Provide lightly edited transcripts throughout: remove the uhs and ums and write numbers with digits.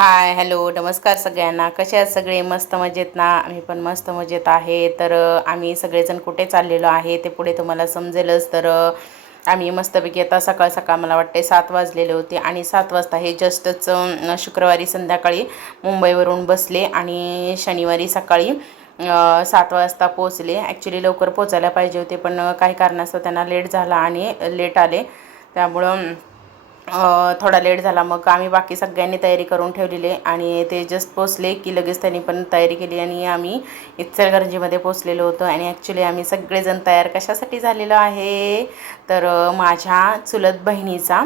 Hi hello नमस्कार सगळ्यांना. कसे आहात सगळे? मस्त मजेत ना? आम्ही पण मस्त मजेत आहे. तर आम्ही सगळेजण कुठे चाललेलो आहे ते पुढे तुम्हाला समजेलच. तर आम्ही मस्तपैकी आता सकाळ सकाळ मला वाटते 7 वाजलेले होते आणि 7 वाजता हे जस्टच शुक्रवारी संध्याकाळी मुंबईवरून बसले आणि शनिवारी सकाळी 7 वाजता पोचले. ॲक्च्युली लवकर पोचायला पाहिजे होते पण काही कारणास्तव त्यांना लेट झाला आणि लेट आले, त्यामुळं थोडा लेट झाला. मग आम्ही बाकी सगळ्यांनी तयारी करून ठेवलेली आणि ते जस्ट पोचले की लगेच त्यांनी पण तयारी केली आणि आम्ही इचलकरंजीमध्ये पोचलेलो होतो. आणि ॲक्च्युली आम्ही सगळेजण तयार कशासाठी झालेलो आहे तर माझ्या चुलत बहिणीचा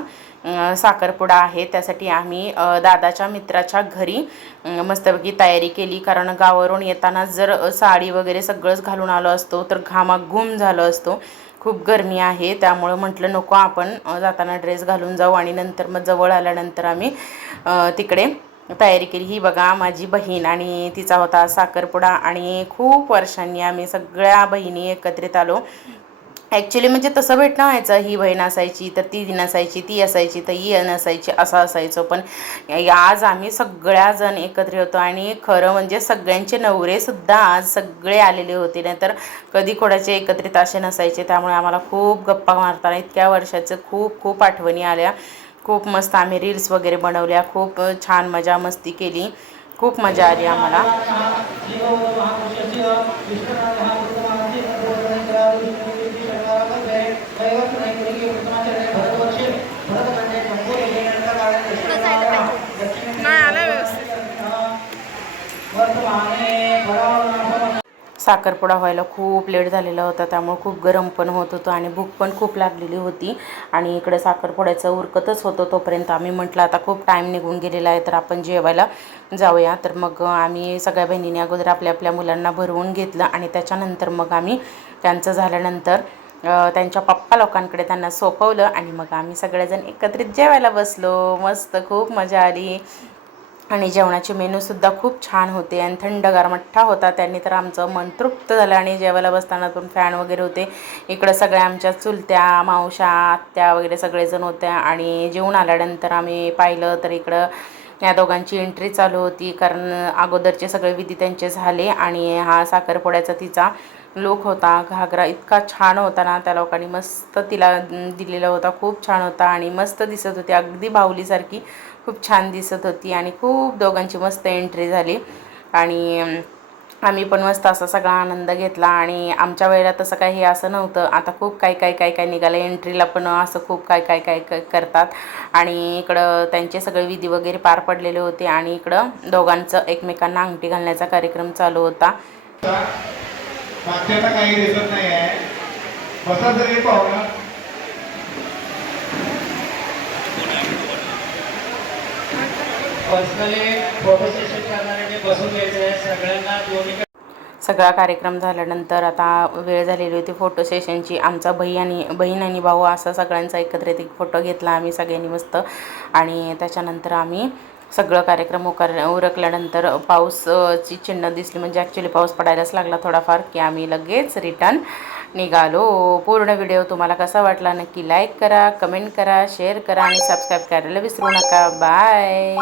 साखरपुडा आहे, त्यासाठी आम्ही दादाच्या मित्राच्या घरी मस्तपैकी तयारी केली. कारण गावावरून येताना जर साडी वगैरे सगळंच घालून आलो असतो तर घामाघूम झालो असतो. खूप गरमी आहे, त्यामुळं म्हटलं नको आपण जाताना ड्रेस घालून जाऊ. आणि नंतर मग जवळ आल्यानंतर आम्ही तिकडे तयारी केली. ही बघा माझी बहीण आणि तिचा होता साखरपुडा आणि खूप वर्षांनी आम्ही सगळ्या बहिणी एकत्रित आलो. ॲक्च्युली म्हणजे तसं भेटणं व्हायचं, ही बहीण असायची तर ती नसायची, ती असायची तर ही नसायची, असं असायचं. पण आज आम्ही सगळ्याजण एकत्र होतो आणि खरं म्हणजे सगळ्यांचे नवरेसुद्धा आज सगळे आलेले होते, नाहीतर कधी कोणाचे एकत्रित असे नसायचे. त्यामुळे आम्हाला खूप गप्पा मारताना इतक्या वर्षाचं खूप खूप आठवणी आल्या. खूप मस्त आम्ही रील्स वगैरे बनवल्या, खूप छान मजा मस्ती केली, खूप मजा आली आम्हाला. साखरपुडा व्हायला खूप लेट झालेला होता, त्यामुळे खूप गरम पण होत होतं आणि भूक पण खूप लागलेली होती. आणि इकडे साखरपुड्याचं उरकतच होतं तोपर्यंत आम्ही म्हटलं आता खूप टाईम निघून गेलेला आहे तर आपण जेवायला जाऊया. तर मग आम्ही सगळ्या बहिणींनी अगोदर आपल्या आपल्या मुलांना भरवून घेतलं आणि त्याच्यानंतर मग आम्ही त्यांचं झाल्यानंतर त्यांच्या पप्पा लोकांकडे त्यांना सोपवलं आणि मग आम्ही सगळेजण एकत्रित जेवायला बसलो. मस्त खूप मजा आली आणि जेवणाचे मेनूसुद्धा खूप छान होते आणि थंडगार मठ्ठा होता. त्यांनी तर आमचं मन तृप्त झालं. आणि जेवायला बसताना पण फॅन वगैरे होते. इकडं सगळ्या आमच्या चुलत्या मावशा आत्या वगैरे सगळेजण होत्या. आणि जेवून आल्यानंतर आम्ही पाहिलं तर इकडं या दोघांची एंट्री चालू होती, कारण अगोदरचे सगळे विधी त्यांचे झाले. आणि हा साखरपुड्याचा तिचा लूक होता, घागरा इतका छान होता ना, त्या लोकांनी मस्त तिला दिलेला होता, खूप छान होता आणि मस्त दिसत होती, अगदी बाहुलीसारखी खूप छान दिसत होती. आणि खूप दोघांची मस्त एंट्री झाली आणि आम्ही पण मस्त असा सगळा आनंद घेतला. आणि आमच्या वेळेला तसं काही हे असं नव्हतं, आता खूप काय निघालं. एंट्रीला पण असं खूप काय करतात. आणि इकडं त्यांचे सगळे विधी वगैरे पार पडलेले होते आणि इकडं दोघांचं एकमेकांना अंगठी घालण्याचा कार्यक्रम चालू होता. काही दिसत नाही आहे, बसा तरी पाहुणा. पर्सनली फोटो सेशन करणाऱ्यांनी बसून घ्यायचं आहे सगळ्यांना. सगळा कार्यक्रम झाल्यानंतर आता वेळ झालेली होती फोटो सेशनची. आमचा बहीण आणि भाऊ असा सगळ्यांचा एकत्रित एक फोटो घेतला आम्ही सगळ्यांनी मस्त. आणि त्याच्यानंतर आम्ही सगळं कार्यक्रम उरकल्यानंतर पाऊसची चिन्ह दिसली, म्हणजे ॲक्च्युली पाऊस पडायलाच लागला थोडाफार, की आम्ही लगेच रिटर्न निघालो. पूर्ण व्हिडिओ तुम्हाला कसा वाटला नक्की लाईक करा, कमेंट करा, शेअर करा आणि सबस्क्राईब करायला विसरू नका. बाय.